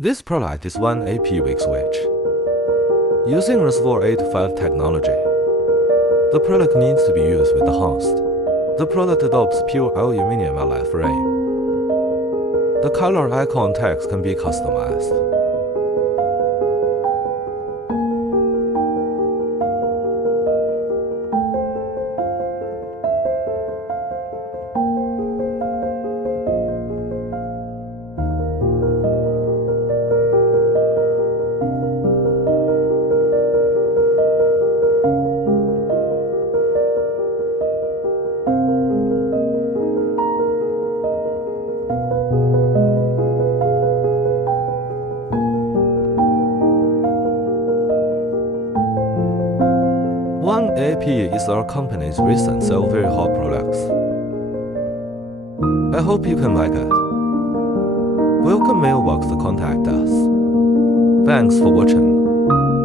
This product is one AP-weak switch. Using RS485 technology, the product needs to be used with the host. The product adopts pure aluminum alloy frame. The color icon text can be customized. One AP is our company's recent sell very hot products. I hope you can like it. Welcome mailbox to contact us. Thanks for watching.